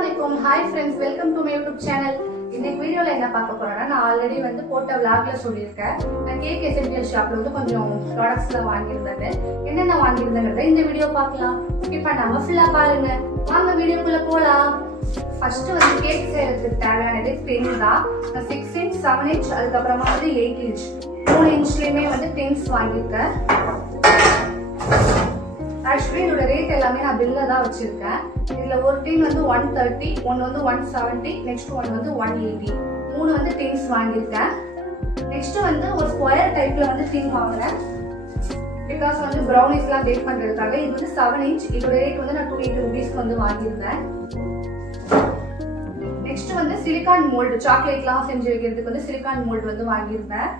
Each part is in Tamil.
Assalamualaikum. Hi friends, welcome to my YouTube channel. இந்த வீடியோல என்ன பார்க்க போறேன்னா நான் ஆல்ரெடி வந்து போட்ட vlogல சொல்லிருக்கேன். நான் கேக் எசென்ஷியல் ஷாப்ல வந்து கொஞ்சம் ப்ராடக்ட்ஸ்லாம் வாங்கியிருந்தேன். என்னென்ன வாங்கியிருந்தேங்கறத இந்த வீடியோ பார்க்கலாம். ஸ்கிப் பண்ணாம ஃபுல்லா பாருங்க. வாங்க வீடியோக்குள்ள போலாம். ஃபர்ஸ்ட் வந்து கேக் செய்யறதுக்கு தேவையானது டின் தான். நான் 6 inch, 7 inch அதுக்கு அப்புறமா வந்து 8 inch 3 inchலயே வந்து டின்ஸ் வாங்கிருக்கேன். Actually இதோட ரேட் எல்லாமே நான் பில்ல தான் வச்சிருக்கேன். இதுல ஒரு டின் வந்து 130, ஒன்னு வந்து 170, நெக்ஸ்ட் ஒன் வந்து 180. மூணு வந்து டின்ஸ் வாங்கிருக்கேன். நெக்ஸ்ட் வந்து ஒரு ஸ்கொயர் டைப்ல வந்து டின் வாங்குறேன். பிகாஸ் வந்து ப்ரௌனிஸ்லாம் பேக் பண்றதுக்காக. இது வந்து 7 inch. இதோட ரேட் வந்து நான் 280 ரூபீஸ்க்கு வந்து வாங்கியிருந்தேன். நெக்ஸ்ட் வந்து சிலிகான் மோல்டு, சாக்லேட்லாம் செஞ்சு வைக்கிறதுக்கு வந்து சிலிகான் மோல்டு வந்து வாங்கியிருந்தேன்.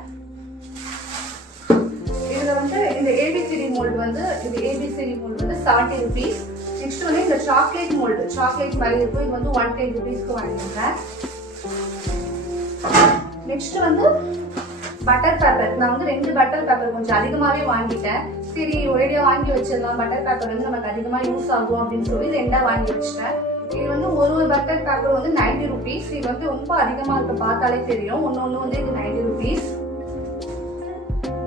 இதுல வந்து இந்த ABCD மோல்டு வந்து 70 rupees. நெக்ஸ்ட் வந்து இந்த சாக்லேட் மோல்டு, சாக்லேட் மாதிரி இருக்கும். இது வந்து 110 ரூபீஸ்க்கு வாங்கியிருந்தேன். நெக்ஸ்ட் வந்து பட்டர் பேப்பர். நான் வந்து 2 பட்டர் பேப்பர் கொஞ்சம் அதிகமாவே வாங்கிட்டேன். சரி ஒரேடியா வாங்கி வச்சிடலாம், பட்டர் பேப்பர் வந்து நமக்கு அதிகமா யூஸ் ஆகும் அப்படின்னு சொல்லி 2 வாங்கி வச்சிட்டேன். இது வந்து ஒரு பட்டர் பேப்பர் வந்து 90 rupees. இது வந்து ரொம்ப அதிகமா இருக்கு, பார்த்தாலே தெரியும். ஒன்னு வந்து இது 90 rupees.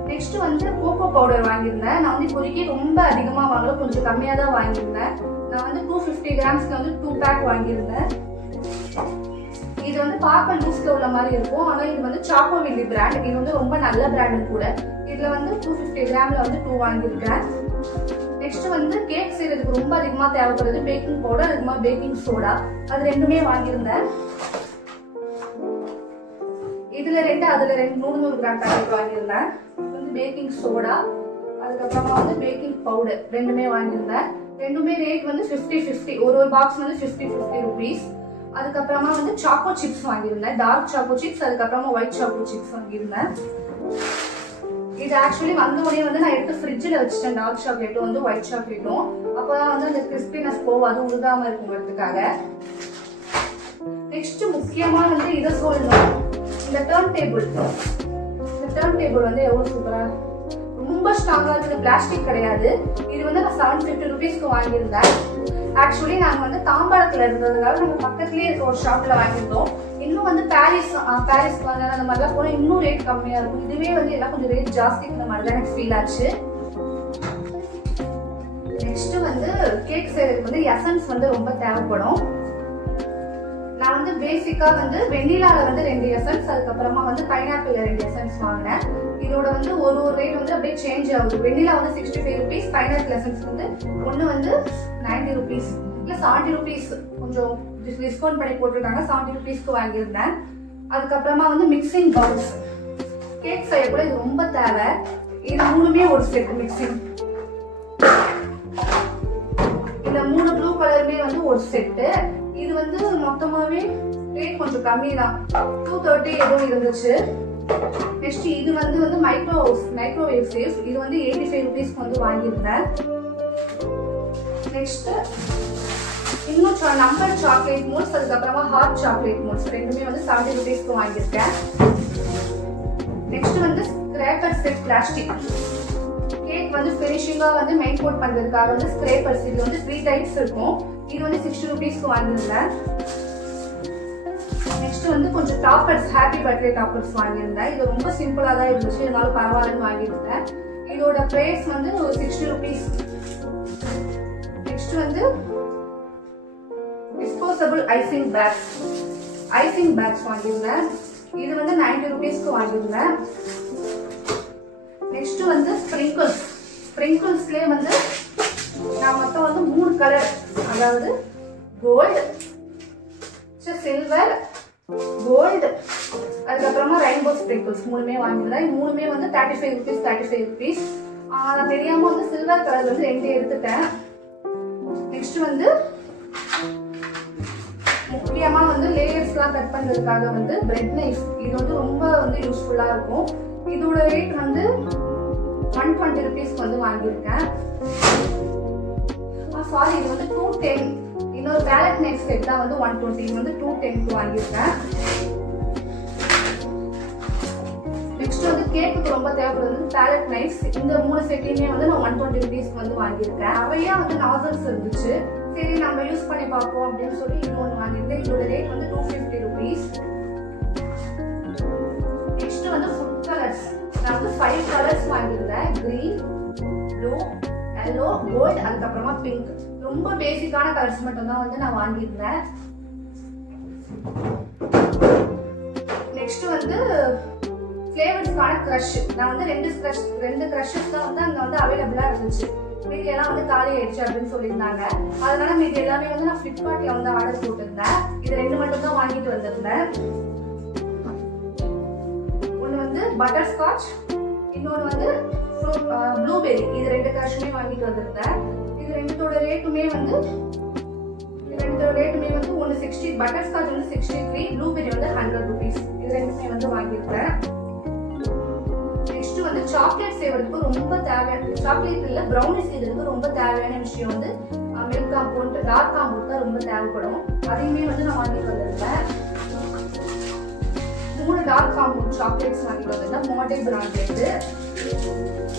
நெக்ஸ்ட் வந்து கோகோ பவுடர் வாங்கியிருந்தேன். நான் வந்து இப்போதைக்கு ரொம்ப அதிகமா வாங்கல, கொஞ்சம் கம்மியா தான் வாங்கியிருந்தேன். நான் வந்து 250 கிராம்ஸ்க்கு வந்து 2 பேக் வாங்கியிருந்தேன். இது வந்து பார்க்க லூஸ்ல உள்ள மாதிரி இருக்கும், ஆனா இது வந்து சாக்கோ வில்லி பிராண்ட். இது வந்து ரொம்ப நல்ல பிராண்ட் கூட. இதுல வந்து 250 கிராம்ல வந்து 2 வாங்கியிருக்கேன். நெக்ஸ்ட் வந்து கேக் செய்யறதுக்கு ரொம்ப அதிகமா தேவைப்படுறது பேக்கிங் பவுடர், அதிகமா பேக்கிங் சோடா. அது ரெண்டுமே வாங்கியிருந்தேன். இதுல 2, அதுல 2 300 கிராம் பேக்கெட் வாங்கியிருந்தேன். பேக்கிங் சோடா, அதுக்கப்புறமா வந்து பேக்கிங் பவுடர் ரெண்டுமே வாங்கியிருந்தேன். ரெண்டுமே ரேட் வந்து 50-50. ஒரு பாக்ஸ் வந்து 50 ரூபீஸ். அதுக்கப்புறமா வந்து சாக்கோ சிப்ஸ் வாங்கியிருந்தேன், டார்க் சாக்கோ சிப்ஸ், அதுக்கப்புறமா ஒயிட் சாக்கோ சிப்ஸ் வாங்கியிருந்தேன். இது ஆக்சுவலி வந்த உடனே வந்து நான் எடுத்து ஃப்ரிட்ஜில் வச்சுட்டேன், டார்க் சாக்லேட்டும் வந்து ஒயிட் சாக்லேட்டும். அப்போதான் வந்து அந்த கிறிஸ்பினஸ் போகாது, உருகாம இருக்குங்கிறதுக்காக. நெக்ஸ்ட் முக்கியமா வந்து இதை சொல்லணும், இந்த டர்ன் டேபிள் வந்து எவ்வளவு சூப்பரா, ரொம்ப ஸ்ட்ராங்கா இருக்குது. பிளாஸ்டிக் கிடையாது. இது வந்து நான் 750 ரூபீஸ்க்கு வாங்கியிருந்தேன். ஆக்சுவலி நாங்க வந்து தாம்பாளத்துல இருந்ததுனால நம்ம பக்கத்துலயே இருக்க ஒரு ஷாப்ல வாங்கியிருந்தோம். இன்னும் வந்து பாரிஸ்க்கு வந்து அந்த மாதிரிலாம் போனா இன்னும் ரேட் கம்மியா இருக்கும். இதுவே வந்து எல்லாம் கொஞ்சம் ரேட் ஜாஸ்தி இந்த மாதிரி தான் எனக்கு ஃபீல் ஆச்சு. நெக்ஸ்ட் வந்து கேக் செய்யறதுக்கு வந்து எசன்ஸ் வந்து ரொம்ப தேவைப்படும். நான் வந்து பேசிக்கா வந்து வெண்ணிலால வந்து 2 எசன்ஸ், அதுக்கப்புறமா வந்து பைனாப்பிள்ல 2 எசன்ஸ் வாங்கினேன். இதோட வந்து ஒரு ரேட் வந்து அப்படியே சேஞ்ச் ஆகுது. வெண்ணிலா வந்து 65 ரூபீஸ், பைனாப்பிள் எசன்ஸ் வந்து ஒன்னு வந்து 90 ரூபீஸ், இல்ல 70 ரூபீஸ் கொஞ்சம் டிஸ்கவுண்ட் பண்ணி போட்டிருக்காங்க. 70 ரூபீஸ்க்கு வாங்கியிருந்தேன். அதுக்கப்புறமா வந்து மிக்சிங் பவுல்ஸ், கேக் செய்ய கூட இது ரொம்ப தேவை. இது மூணுமே ஒரு செட் மிக்சிங். இந்த 3 ப்ளூ கலருமே வந்து ஒரு செட்டு. இது வந்து மொத்தமாவே ரேட் கொஞ்சம் கம்மி தான், 230 ஏதோ இருந்துச்சு. நெக்ஸ்ட் இது வந்து மைக்ரோவேவ் சேவ்ஸ். இது வந்து 85 ரூபீஸ்க்கு வந்து வாங்கியிருந்தேன். நெக்ஸ்ட் இன்னும் நம்பர் சாக்லேட் மோல்ஸ், அதுக்கப்புறமா ஹாட் சாக்லேட் மோல்ஸ் ரெண்டுமே வந்து 70 ரூபீஸ்க்கு வாங்கியிருக்கேன். நெக்ஸ்ட் வந்து ஸ்கிரேப்பர் செட் பிளாஸ்டிக். கேக் வந்து ஃபினிஷிங்கா வந்து மெயின் கோட் பண்றதுக்காக வந்து ஸ்கிரேப்பர்ஸ். இது வந்து 3 டைப்ஸ் இருக்கும். இது வந்து 60 ரூபீஸ்க்கு வாங்கியிருந்தேன். நெக்ஸ்ட் வந்து கொஞ்சம் டாப்பர்ஸ், ஹாப்பி பர்த்டே டாப்பர்ஸ் வாங்கியிருந்தேன். இது ரொம்ப சிம்பிளா தான் இருந்துச்சு, இதனால பரவாயில்லன்னு வாங்கியிருந்தேன். இதோட பிரைஸ் வந்து 60 ரூபீஸ். நெக்ஸ்ட் வந்து டிஸ்போசபிள் ஐசிங் பேக்ஸ் வாங்கியிருந்தேன். இது வந்து 90 ரூபீஸ்க்கு வாங்கியிருந்தேன். நெக்ஸ்ட் வந்து ஸ்ப்ரிங்கிள்ஸ்லயே வந்து நான் மொத்தம் வந்து 3 கலர், அதாவது கோல்டு, சில்வர், கோல்டு, அதுக்கப்புறமா ரெயின்போ ஸ்ப்ரிங்கிள்ஸ் மூணுமே வாங்கியிருந்தேன். இது மூணுமே வந்து 35 ரூபீஸ். நான் தெரியாம வந்து சில்வர் கலர் வந்து 2 எடுத்துட்டேன். நெக்ஸ்ட் வந்து முக்கியமா வந்து லேயர்ஸ்லாம் கட் பண்றதுக்காக வந்து பிரெட் நைஃப். இது வந்து ரொம்ப வந்து யூஸ்ஃபுல்லா இருக்கும். இதோட ரேட் வந்து 120 ரூபீஸ்க்கு வந்து வாங்கியிருக்கேன். சாரி, இது வந்து 210. இன்னொரு பேலட் நைஃப் செட் தான் வந்து 120. இது வந்து 210க்கு வாங்கியிருக்கேன். நெக்ஸ்ட் வந்து கேக்குக்கு ரொம்ப தேவைப்படுறது பேலட் நைஃப்ஸ். இந்த 3 செட்டையுமே வந்து நான் 120 ரூபீஸ்க்கு வந்து வாங்கியிருக்கேன். நிறைய வந்து நாசல்ஸ் இருந்துச்சு. சரி நம்ம யூஸ் பண்ணி பார்ப்போம் அப்படின்னு சொல்லி இது ஒன்று வாங்கியிருந்தேன். இதோட ரேட் வந்து 250 rupees. நெக்ஸ்ட் வந்து ஃபுட் கலர்ஸ். நான் வந்து 5 கலர்ஸ் வாங்கியிருந்தேன். கிரீன், ப்ளூ, எல்லோ, கோல்ட், அதுக்கப்புறமா பிங்க். ரொம்ப பேசிக்கான கலர்ஸ் மட்டும் தான் வந்து நான் வாங்கியிருந்தேன். நெக்ஸ்ட் வந்து ஃப்ளேவர்ஸ்க்கான க்ரஷ். நான் வந்து ரெண்டு க்ரஷஸ் தான் வந்து அங்கே வந்து அவைலபிளாக இருந்துச்சு. மீதி எல்லாம் வந்து காலி ஆயிடுச்சு அப்படின்னு சொல்லியிருந்தாங்க. அதனால மீதி எல்லாமே வந்து நான் ஃப்ளிப்கார்ட்ல வந்து ஆர்டர் போட்டிருந்தேன். இது 2 மட்டும் தான் வாங்கிட்டு வந்திருந்தேன். ஒன்று வந்து பட்டர் ஸ்காட்ச், இன்னொன்று வந்து ப்ளூபெரி. இது 2 க்ரஷுமே வாங்கிட்டு வந்திருந்தேன். இது ரெண்டுத்தோட ரேட்டுமே வந்து ஒன்று 60, பட்டர் ஸ்காட்ச் வந்து 63, ப்ளூபெரி வந்து 100 rupees. இது ரெண்டுமே வந்து வாங்கியிருந்தேன். நெக்ஸ்ட் வந்து சாக்லேட் செய்வதற்கு ரொம்ப தேவையான, சாக்லேட் இல்லை ப்ரௌனிஸ் செய்வதற்கு ரொம்ப தேவையான விஷயம் வந்து மில்க் காம்பவுண்ட், டார்க் காம்பவுண்ட் தான் ரொம்ப தேவைப்படும். அதையுமே வந்து நான் வாங்கிட்டு வந்திருந்தேன். 3 டார்க் காம்பவுண்ட் சாக்லேட்ஸ் வாங்கிட்டு வந்திருந்தேன். மாடே பிராண்டட்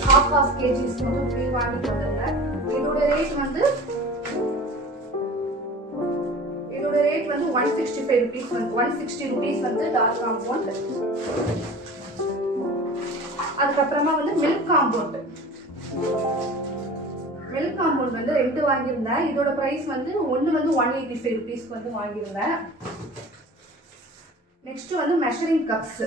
half kgs மட்டும் வாங்கிட்டு வந்திருந்தேன். இதோட ரேட் வந்து 165 rupees, 160 rupees வந்து டார்க் காம்பவுண்ட். அதுக்கப்புறமா வந்து மில்க் காம்பவுண்ட் வந்து 2 வாங்கியிருந்தேன். இதோட பிரைஸ் வந்து ஒன்று வந்து 185 rupees வந்து வாங்கியிருந்தேன். நெக்ஸ்ட் வந்து மெஷரிங் கப்ஸ்.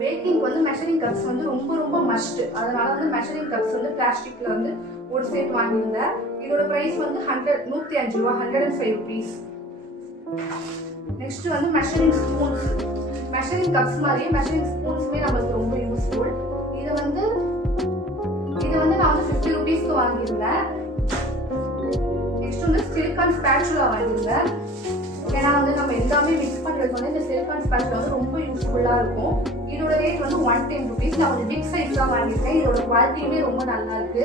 பேக்கிங் வந்து மெஷரிங் கப்ஸ் வந்து ரொம்ப மஸ்ட். அதனால வந்து மெஷரிங் கப்ஸ் வந்து பிளாஸ்டிக்ல வந்து ஒரு செட் வாங்கியிருந்தேன். இதோட பிரைஸ் வந்து 105 ரூபா, 105 rupees. நெக்ஸ்ட் வந்து மெஷரிங் ஸ்பூன்ஸ். மெஷரிங் கப்ஸ் மாதிரியே மெஷரிங் ஸ்பூன்ஸுமே நமக்கு ரொம்ப யூஸ்ஃபுல். இது வந்து நான் வந்து 50 rupeesக்கு வாங்கியிருந்தேன். நெக்ஸ்ட் வந்து சிலிக்கான் ஸ்பேச்சுலா வாங்கியிருந்தேன். ஏன்னா வந்து நம்ம எல்லாமே மிக்ஸ் பண்றதுக்கு வந்து இந்த சிலிக்கான் ஸ்பேச்சுலா வந்து ரொம்ப யூஸ்ஃபுல்லா இருக்கும். இதோட ரேட் வந்து 110 rupees. நான் வந்து பிக் சைஸ் தான் வாங்கியிருக்கேன். இதோட குவாலிட்டியுமே ரொம்ப நல்லா இருக்கு.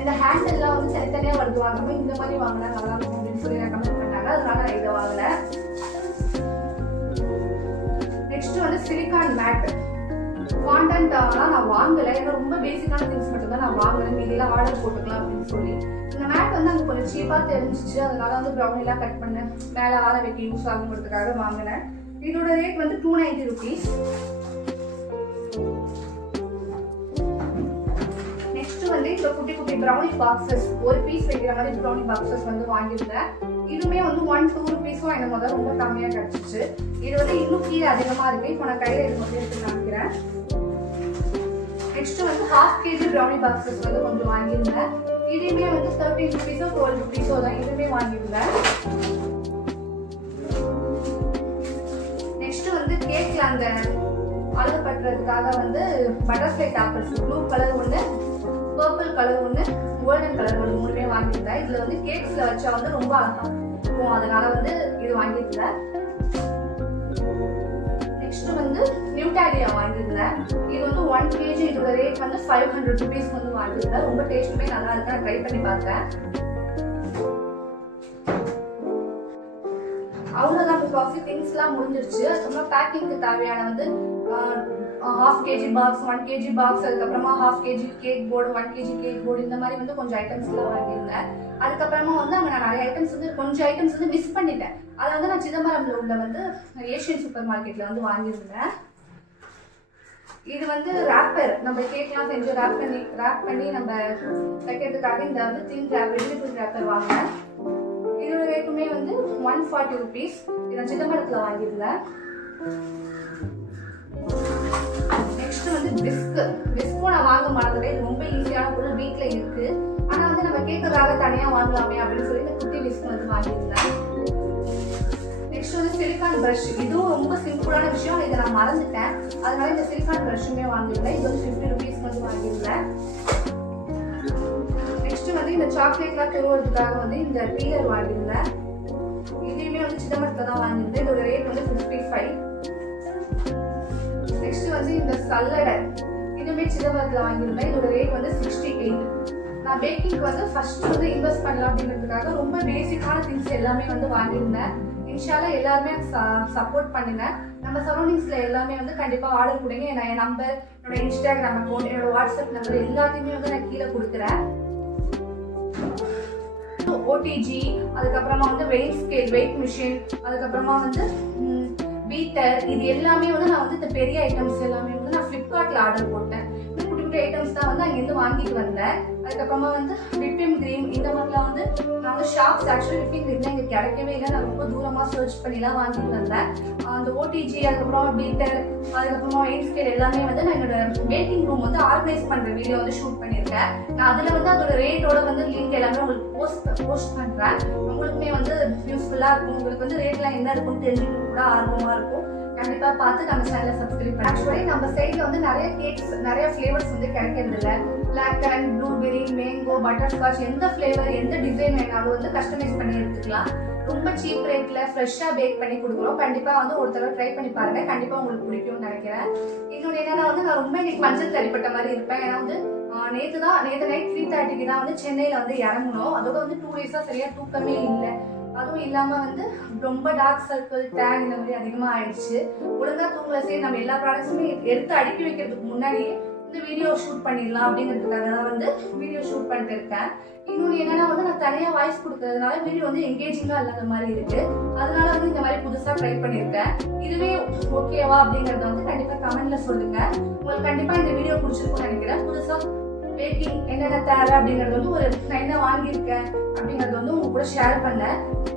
இந்த ஹேண்டில் எல்லாம் வந்து தனித்தனியா வருது, வாங்காம இந்த மாதிரி வாங்கினா நல்லா இருக்கும் அப்படின்னு சொல்லி ரெக்கமெண்ட் பண்ணாங்க. அதனால நான் இதை வாங்கினேன். நெக்ஸ்ட் வந்து சிலிக்கான் மேட். ஃபாண்டன்ட் நான் வாங்கல, ஏன்னா ரொம்ப பேசிக்கான திங்ஸ் மட்டும் தான் நான் வாங்கினேன். மீதியெல்லாம் ஆர்டர் போட்டுக்கலாம் அப்படின்னு சொல்லி. இந்த மேட் வந்து அங்கே கொஞ்சம் சீப்பா தெரிஞ்சிச்சு. அதனால வந்து ப்ரௌனிலாம் கட் பண்ணேன், மேலே ஆற வைக்க யூஸ் ஆகுங்கிறதுக்காக வாங்கினேன். இதோட ரேட் வந்து 290 rupees. நெக்ஸ்ட் வந்து இந்த குட்டி ப்ரௌனி பாக்ஸஸ், ஒரு பீஸ் வைக்கிற மாதிரி ப்ரௌனி பாக்ஸஸ் வந்து வாங்கியிருந்தேன். இதுமே வந்து 1-2 rupees எனக்கு முதல்ல ரொம்ப கம்மியா கிடைச்சிச்சு. இது வந்து இன்னும் கீழே அதிகமா இருக்கு. இப்போ நான் கையில இது மட்டும் எடுத்து காமிக்கிறேன். நெக்ஸ்ட் வந்து half kg ப்ரௌனி பாக்ஸஸ் வந்து கொஞ்சம் வாங்கியிருந்தேன். இதுமே வந்து 13 rupees 12 rupees தான் இதுமே வாங்கியிருந்தேன். நெக்ஸ்ட் வந்து கேக்ல அந்த அழகு பண்றதுக்காக வந்து பட்டர்ஃப்ளை டாப்பர்ஸ், ப்ளூ கலர் ஒன்று, பர்பிள் கலர் ஒன்று, கோல்டன் கலர் ஒன்று, 3மே வாங்கியிருந்தேன். இதுல வந்து கேக்ஸ்ல வச்சா வந்து ரொம்ப அழகா இருக்கும். அதனால வந்து இது வாங்கியிருந்தேன். நெக்ஸ்ட் வந்து நியூட்டாலியா வாங்கியிருந்தேன். இது வந்து 1 kg. இதோட ரேட் வந்து 500 rupees வந்து வாங்கியிருந்தேன். ரொம்ப டேஸ்ட்டுமே நல்லா இருக்கு. நான் ட்ரை பண்ணி பார்த்தேன். அவ்வளோதான், காஃபி திங்ஸ்லாம் முடிஞ்சிருச்சு. அதுக்கப்புறம் பேக்கிங்க்கு தேவையான வந்து half kg box, 1 kg box, அதுக்கப்புறமா half kg cake board, 1 kg cake board, இந்த மாதிரி வந்து கொஞ்சம் ஐட்டம்ஸ்லாம் வாங்கியிருந்தேன். அதுக்கப்புறமா வந்து அங்கே நான் நிறைய ஐட்டம்ஸ் வந்து கொஞ்சம் ஐட்டம்ஸ் வந்து மிஸ் பண்ணிட்டேன். அதை வந்து நான் சிதம்பரம்ல உள்ள வந்து ஏஷியன் சூப்பர் மார்க்கெட்ல வந்து வாங்கியிருந்தேன். இது வந்து ராப்பர், நம்ம கேக்லாம் செஞ்சு ராப் பண்ணி நம்ம வைக்கிறதுக்காக இந்த வந்து தின் ராப்பர், வெஜிடபிள் ராப்பர் வாங்கினேன். இதோட ரேட்டுமே வந்து 140 rupees. இதை சிதம்பரத்துல வாங்கியிருந்தேன். நெக்ஸ்ட் வந்து பிஸ்கும் நான் வாங்க மறந்துட்டேன். இது ரொம்ப ஈஸியான பொருள், வீட்டுல இருக்கு. ஆனா வந்து நம்ம கேக்குறதாக தனியா வாங்கலாமே அப்படின்னு சொல்லி இந்த குட்டி பிஸ்க் வந்து வாங்கியிருந்தேன். நெக்ஸ்ட் வந்து சிலிக்கான் பிரஷ். இதுவும் ரொம்ப சிம்பிளான விஷயம், இதை நான் மறந்துட்டேன். அதனால இந்த சிலிக்கான் பிரஷுமே வாங்கியிருந்தேன். இது வந்து 50 rupees வந்து வாங்கியிருந்தேன். நெக்ஸ்ட் வந்து இந்த சாக்லேட்லாம் துருவதுக்காக வந்து இந்த பீலர் வாங்கியிருந்தேன். இதையுமே வந்து சிதம்பரத்துல தான் வாங்கியிருந்தேன். இதோட ரேட் வந்து 55. நெக்ஸ்ட் வந்து இந்த சல்லடை, இதுவுமே சிதம்பரத்துல வாங்கியிருந்தேன். இதோட ரேட் வந்து 68. நான் பேக்கிங்க்கு வந்து ஃபர்ஸ்ட் வந்து இன்வெஸ்ட் பண்ணலாம் அப்படிங்கிறதுக்காக ரொம்ப பேசிக்கான திங்ஸ் எல்லாமே வந்து வாங்கியிருந்தேன். இன்ஷால்லா எல்லாருமே சப்போர்ட் பண்ணுங்க. நம்ம சரௌண்டிங்ஸ்ல எல்லாமே வந்து கண்டிப்பா ஆர்டர் கொடுங்க. என் நம்பர், என்னோட இன்ஸ்டாகிராம் அக்கௌண்ட், என்னோட வாட்ஸ்அப் நம்பர் எல்லாத்தையுமே வந்து நான் கீழே கொடுக்குறேன். ஓடிஜி, அதுக்கப்புறமா வந்து வெயிட் ஸ்கேல், வெயிட் மிஷின், அதுக்கப்புறமா வந்து பீட்டர், இது எல்லாமே வந்து நான் வந்து இந்த பெரிய ஐட்டம்ஸ் எல்லாமே வந்து நான் ஃப்ளிப்கார்ட்ல ஆர்டர் போட்டேன். குட்டி குட்டி ஐட்டம்ஸ் தான் வந்து அங்கேருந்து வாங்கிட்டு வந்தேன். அதுக்கப்புறமா வந்து விப்பிங் கிரீம், இந்த மாதிரிலாம் வந்து நான் வந்து ஷாப்ஸ் ஆக்சுவலி விப்பிங் கிரீம் இங்கே கிடைக்கவே இல்லை. நான் ரொம்ப தூரமாக சர்ச் பண்ணிலாம் வாங்கிட்டு வந்தேன். அந்த ஓடிஜி, அதுக்கப்புறமா பீட்டர், அதுக்கப்புறமா வெயிட் ஸ்கேல் எல்லாமே வந்து நான் என்னோட பேக்கிங் ரூம் வந்து ஆர்கனைஸ் பண்ணுற வீடியோ வந்து ஷூட் பண்ணியிருக்கேன். நான் அதில் வந்து அதோட ரேட்டோட வந்து லிங்க் எல்லாமே உங்களுக்கு போஸ்ட் பண்ணுறேன். உங்களுக்குமே வந்து யூஸ்ஃபுல்லாக இருக்கும். உங்களுக்கு வந்து ரேட்லாம் என்ன இருக்குன்னு தெரிஞ்சுக்க கூட ஆர்வமாக இருக்கும். கண்டிப்பா பார்த்து நம்ம சேனலை சப்ஸ்கிரைப் பண்ணி. ஆக்சுவலி நம்ம சைட்ல வந்து நிறைய கேக்ஸ், நிறைய ஃபிளேவர்ஸ் வந்து கிடைக்கிறது இல்ல. Black currant, blueberry, mango, butterscotch, எந்த ஃபிளேவர் எந்த டிசைன் வேணாலும் வந்து கஸ்டமைஸ் பண்ணி எடுத்துக்கலாம். ரொம்ப சீப் ரேட்ல ஃப்ரெஷ்ஷா பேக் பண்ணி கொடுக்குறோம். கண்டிப்பா வந்து ஒரு தடவை ட்ரை பண்ணி பாருங்க. கண்டிப்பா உங்களுக்கு பிடிக்கும்னு நினைக்கிறேன். இன்னொன்று என்னன்னா வந்து நான் ரொம்ப இன்னைக்கு மஞ்சள் தள்ளிப்பட்ட மாதிரி இருப்பேன். ஏன்னா வந்து நேற்று நைட் 3:30க்கு தான் வந்து சென்னையில வந்து இறங்கணும். அதோட வந்து 2 டேஸா சரியா தூக்கமே இல்லை. அதுவும் இல்லாம வந்து ரொம்ப டார்க் சர்க்கிள், டேன் இந்த மாதிரி அதிகமா ஆயிடுச்சு. ஒழுங்கா தூங்கல. சரி நம்ம எல்லா ப்ராடக்ட்ஸுமே எடுத்து அடுக்கி வைக்கிறதுக்கு முன்னாடி இந்த வீடியோ ஷூட் பண்ணிடலாம் அப்படிங்கிறதுக்காக தான் வந்து வீடியோ ஷூட் பண்ணிட்டு இருக்கேன். இன்னொன்று என்னன்னா வந்து நான் தனியா வாய்ஸ் கொடுக்கறதுனால வீடியோ வந்து எங்கேஜிங்கா இல்லாத மாதிரி இருக்கு. அதனால வந்து இந்த மாதிரி புதுசா ட்ரை பண்ணியிருக்கேன். இதுவே ஓகேவா அப்படிங்கறத வந்து கண்டிப்பா கமெண்ட்ல சொல்லுங்க. உங்களுக்கு கண்டிப்பா இந்த வீடியோ பிடிச்சிருக்கும்னு நினைக்கிறேன். புதுசா பேக்கிங் என்னென்ன தேவை அப்படிங்கறது வந்து ஒரு நான் என்ன வாங்கியிருக்கேன் அப்படிங்கறது வந்து உங்க கூட ஷேர் பண்ணேன்.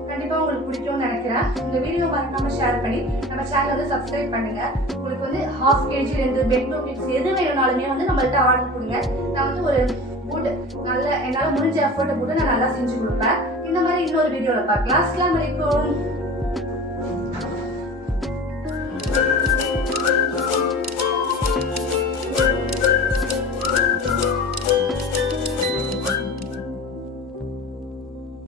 கண்டிப்பா உங்களுக்கு பிடிக்கும்னு நினைக்கிறேன். இந்த வீடியோ மறக்காம ஷேர் பண்ணி நம்ம சேனல் வந்து சப்ஸ்கிரைப் பண்ணுங்க. உங்களுக்கு வந்து 1/2 kg இருந்து பெக்டோ கிட்ஸ் எது வேணும்னாலுமே வந்து நம்மள்ட்ட ஆர்டர் கொடுங்க. நான் வந்து ஒரு குட் நல்ல என்னால முடிஞ்ச எஃபர்ட்டை கூட நான் நல்லா செஞ்சு கொடுப்பேன். இந்த மாதிரி இன்னொரு வீடியோல பார்க்கலாம். அஸ்ஸலாமு அலைக்கும்.